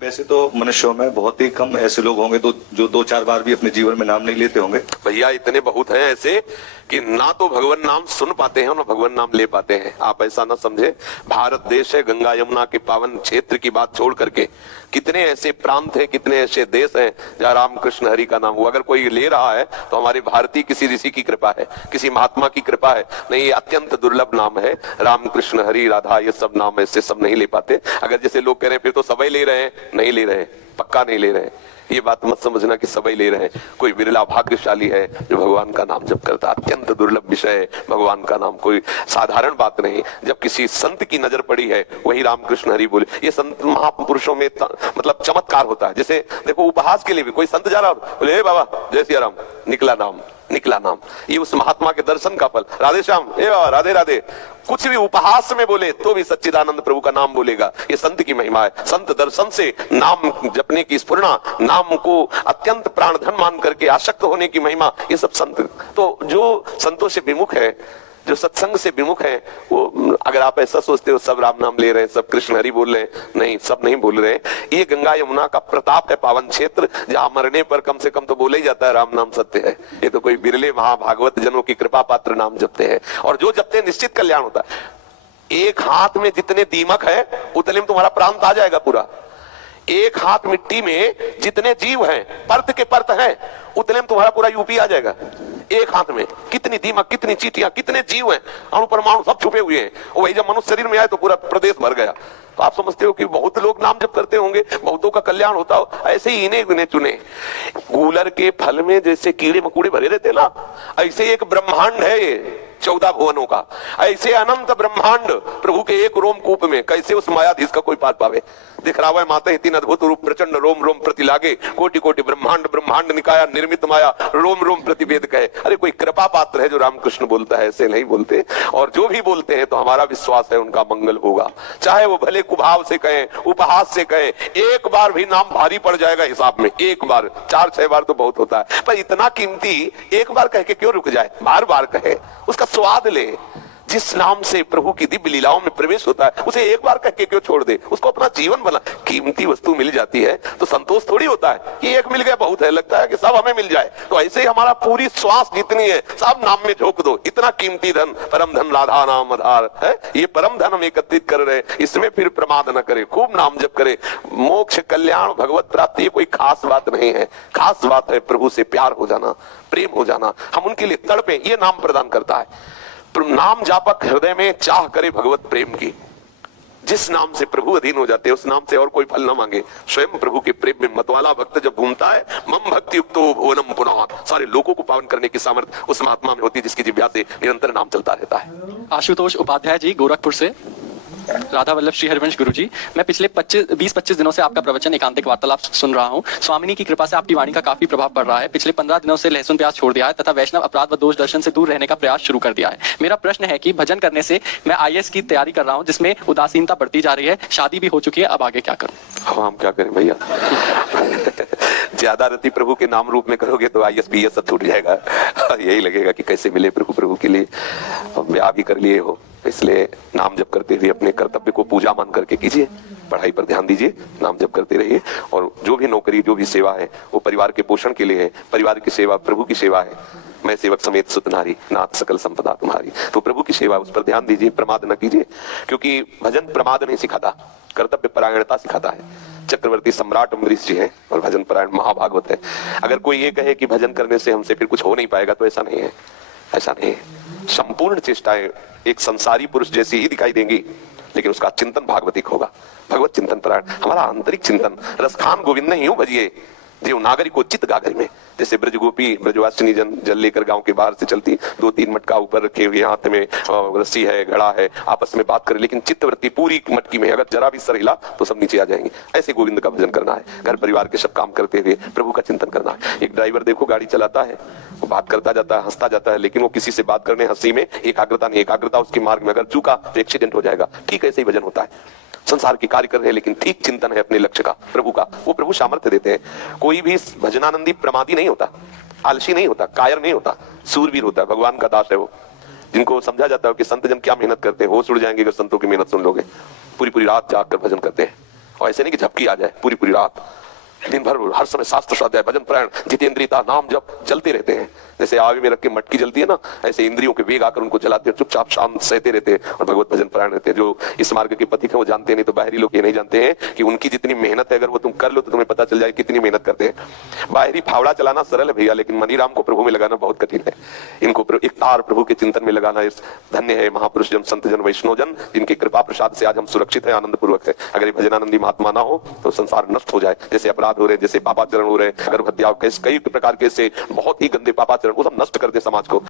वैसे तो मनुष्यों में बहुत ही कम ऐसे लोग होंगे तो जो 2-4 बार भी अपने जीवन में नाम नहीं लेते होंगे। भैया इतने बहुत हैं ऐसे कि ना तो भगवान नाम सुन पाते हैं और ना भगवान नाम ले पाते हैं। आप ऐसा ना समझे, भारत देश है, गंगा यमुना के पावन क्षेत्र की बात छोड़ करके कितने ऐसे प्रांत हैं, कितने ऐसे देश हैं जहाँ राम कृष्ण हरि का नाम हो। अगर कोई ले रहा है तो हमारे भारतीय किसी ऋषि की कृपा है, किसी महात्मा की कृपा है। नहीं, ये अत्यंत दुर्लभ नाम है। राम कृष्ण हरि राधा ये सब नाम ऐसे सब नहीं ले पाते। अगर जैसे लोग कह रहे हैं फिर तो सभी ले रहे हैं, नहीं ले रहे, पक्का नहीं ले रहे। ये बात मत समझना कि सभी ले रहे हैं। कोई विरला भाग्यशाली है जो भगवान का नाम जप करता है। अत्यंत दुर्लभ विषय है भगवान का नाम, कोई साधारण बात नहीं। जब किसी संत की नजर पड़ी है वही रामकृष्ण हरि बोले, ये संत महापुरुषों में मतलब चमत्कार होता है। जैसे देखो उपहास के लिए भी कोई संत जा रहा बोले, हे बाबा जय सिया राम, निकला नाम, निकला नाम। ये उस महात्मा के दर्शन का फल। राधे श्याम, हे बाबा राधे राधे, कुछ भी उपहास में बोले तो भी सच्चिदानंद प्रभु का नाम बोलेगा। ये संत की महिमा है। संत दर्शन से नाम जपने की स्फुरना, नाम को अत्यंत प्राणधन मान करके आसक्त होने की महिमा, ये सब संत। तो जो संतों से विमुख है, जो सत्संग से विमुख है, वो अगर आप ऐसा सोचते हो सब राम नाम ले रहे हैं, सब कृष्ण हरि बोल रहे हैं, नहीं, सब नहीं बोल रहे हैं। ये गंगा यमुना का प्रताप है, पावन क्षेत्र, जहां मरने पर कम से कम तो बोला ही जाता है राम नाम सत्य है। ये तो कोई बिरले महाभागवत जनों की कृपा पात्र नाम जपते हैं, और जो जपते हैं निश्चित कल्याण होता है। एक हाथ में जितने दीमक है उतने में तुम्हारा प्रांत आ जाएगा पूरा। एक हाथ मिट्टी में जितने जीव हैं, परत के परत हैं, उतने में तुम्हारा पूरा यूपी आ जाएगा। एक हाथ में कितनी दीमक, कितनी चींटियां, कितने जीव हैं, अणु परमाणु सब छुपे हुए हैं। और वही जब मनुष्य शरीर में आए तो पूरा प्रदेश भर गया। तो आप समझते हो कि बहुत लोग नाम जप करते होंगे, बहुतों का कल्याण होता हो। ऐसे ही इन्हें गिने चुने। गूलर के फल में जैसे कीड़े मकोड़े भरे रहते ना, ऐसे एक ब्रह्मांड है ये 14 भुवनों का। ऐसे अनंत ब्रह्मांड प्रभु के एक रोमकूप में, कैसे उस मायाधीश का कोई पार पावे। दिख रहा है माता तीन अद्भुत रूप, प्रचंड रोम रोम प्रति लागे, कोटि कोटि ब्रह्मांड ब्रह्मांड निकाया, निर्मित माया रोम रोम प्रतिवेद कहे। अरे कोई कृपा पात्र है जो रामकृष्ण बोलता है, ऐसे नहीं बोलते। और जो भी बोलते हैं तो हमारा विश्वास है उनका मंगल होगा, चाहे वो भले कुभाव से कहें, उपहास से कहें। एक बार भी नाम भारी पड़ जाएगा हिसाब में, एक बार, 4-6 बार तो बहुत होता है, पर इतना कीमती एक बार कह के क्यों रुक जाए, बार बार कहे, उसका स्वाद ले। जिस नाम से प्रभु की दिव्य लीलाओं में प्रवेश होता है उसे एक बार कह के क्यों छोड़ दे, उसको अपना जीवन बना। कीमती वस्तु मिल जाती है तो संतोष थोड़ी होता है कि एक मिल गया बहुत है, लगता है कि सब हमें मिल जाए। तो ऐसे ही हमारा पूरी श्वास जितनी है सब नाम में झोंक दो। इतना कीमती धन, परम धन राधा नाम आधार है, ये परम धन हम एकत्रित कर रहे, इसमें फिर प्रमाद न करे, खूब नाम जप करे। मोक्ष, कल्याण, भगवत प्राप्ति ये कोई खास बात नहीं है। खास बात है प्रभु से प्यार हो जाना, प्रेम हो जाना। हम उनके लिए तड़पे, ये नाम प्रदान करता है। नाम जापक हृदय में चाह करे भगवत प्रेम की। जिस नाम से प्रभु अधीन हो जाते हैं उस नाम से और कोई फल न मांगे। स्वयं प्रभु के प्रेम में मतवाला भक्त जब घूमता है, मम भक्ति युक्तो भुवनम पुनः, सारे लोगों को पावन करने की सामर्थ्य उस महात्मा में होती है जिसकी जिह्वा से निरंतर नाम चलता रहता है। आशुतोष उपाध्याय जी, गोरखपुर से। राधा वल्लभ श्री हरिवंश गुरु जी, मैं पिछले 20-25 दिनों से आपका प्रवचन एकांतिक वार्तालाप सुन रहा हूं। स्वामिनी की कृपा से आपकी वाणी का काफी प्रभाव पड़ रहा है। पिछले 15 दिनों से लहसुन प्याज छोड़ दिया है तथा वैष्णव अपराध व दोष दर्शन से दूर रहने का प्रयास शुरू कर दिया है। मेरा प्रश्न है कि भजन करने से मैं IAS की तैयारी कर रहा हूं जिसमें उदासीनता बढ़ती जा रही है, शादी भी हो चुकी है, अब आगे क्या करूं? हम क्या करें भैया ज्यादा रति प्रभु के नाम रूप में करोगे तो IAS PAS सब छूट जाएगा। यही लगेगा कि कैसे मिले प्रभु के लिए। ब्याह भी कर लिए हो, इसलिए नाम जप करते हुए अपने कर्तव्य को पूजा मान करके कीजिए। पढ़ाई पर ध्यान दीजिए, नाम जप करते रहिए। और जो भी नौकरी, जो भी सेवा है वो परिवार के पोषण के लिए है। परिवार की सेवा प्रभु की सेवा है। मैं सेवक समेत सुत नारी, नाथ सकल संपदा तुम्हारी। तो प्रभु की सेवा, उस पर ध्यान दीजिए, प्रमाद न कीजिए। क्योंकि भजन प्रमाद नहीं सिखाता, कर्तव्य परायणता सिखाता है। चक्रवर्ती सम्राट अम्बरीश जी हैं और भजन परायण महाभागवत है। अगर कोई ये कहे कि भजन करने से हमसे फिर कुछ हो नहीं पाएगा तो ऐसा नहीं है, ऐसा नहीं है। संपूर्ण चेष्टाएं एक संसारी पुरुष जैसी ही दिखाई देंगी, लेकिन उसका चिंतन भागवतिक होगा, भगवत चिंतन परायण। हमारा आंतरिक चिंतन, रसखान गोविंद नहीं यूं भजिए देव नागरिक को चित्त गागर में। जैसे ब्रज गोपी, ब्रजवासिनी जन जल लेकर गांव के बाहर से चलती, 2-3 मटका ऊपर रखे हुए, हाथ में रस्सी है, घड़ा है, आपस में बात करे, लेकिन चित्तवृत्ति पूरी मटकी में। अगर जरा भी सर हिला तो सब नीचे आ जाएंगे। ऐसे गोविंद का भजन करना है। घर परिवार के सब काम करते हुए प्रभु का चिंतन करना है। एक ड्राइवर देखो गाड़ी चलाता है, वो बात करता जाता है, हंसता जाता है, लेकिन वो किसी से बात करने हंसी में एकाग्रता नहीं। एकाग्रता उसके मार्ग में अगर चूका तो एक्सीडेंट हो जाएगा। ठीक ऐसे ही भजन होता है। संसार के कार्य कर रहे हैं लेकिन ठीक चिंतन है अपने लक्ष्य का, प्रभु का, वो प्रभु सामर्थ्य देते हैं। कोई भी भजनानंदी प्रमादी नहीं होता, आलसी नहीं होता, कायर नहीं होता, सूरवीर होता है, भगवान का दास है वो। जिनको समझा जाता है कि संत जन क्या मेहनत करते हैं, होश उड़ जाएंगे अगर संतों की मेहनत सुन लोगे। पूरी पूरी रात जाग कर भजन करते हैं और ऐसे नहीं कि झपकी आ जाए पूरी पूरी रात, दिन भर हर समय शास्त्र स्वाध्याय भजन प्राण जितेंद्रियता नाम जप चलते रहते हैं। जैसे आग में रख के मटकी जलती है ना, ऐसे इंद्रियों के वेग आकर उनको जलाते हैं, चुपचाप शांत सहते रहते हैं और भगवत भजन प्राण रहते हैं। जो इस मार्ग के पथिक है वो जानते नहीं, तो बाहरी लोग ये नहीं जानते हैं कि उनकी जितनी मेहनत है अगर वो तुम कर लो तो तुम्हें पता चल जाए कितनी मेहनत करते हैं। बाहरी फावड़ा चलाना सरल है भैया, लेकिन मनीराम को प्रभु में लगाना बहुत कठिन है। इनको एक तार प्रभु के चिंतन में लगाना धन्य है महापुरुष जन, संत जन, वैष्णव जन, जिनकी कृपा प्रसाद से आज हम सुरक्षित है, आनंद पूर्वक है। अगर ये भजनानंदी महात्मा ना हो तो संसार नष्ट हो जाए। जैसे अपराध हो रहे, जैसे पापाचरण हो रहे, गर्भ हत्या, कई प्रकार के ऐसे बहुत ही गंदे पापाचरण, वो सब नष्ट कर दे समाज को।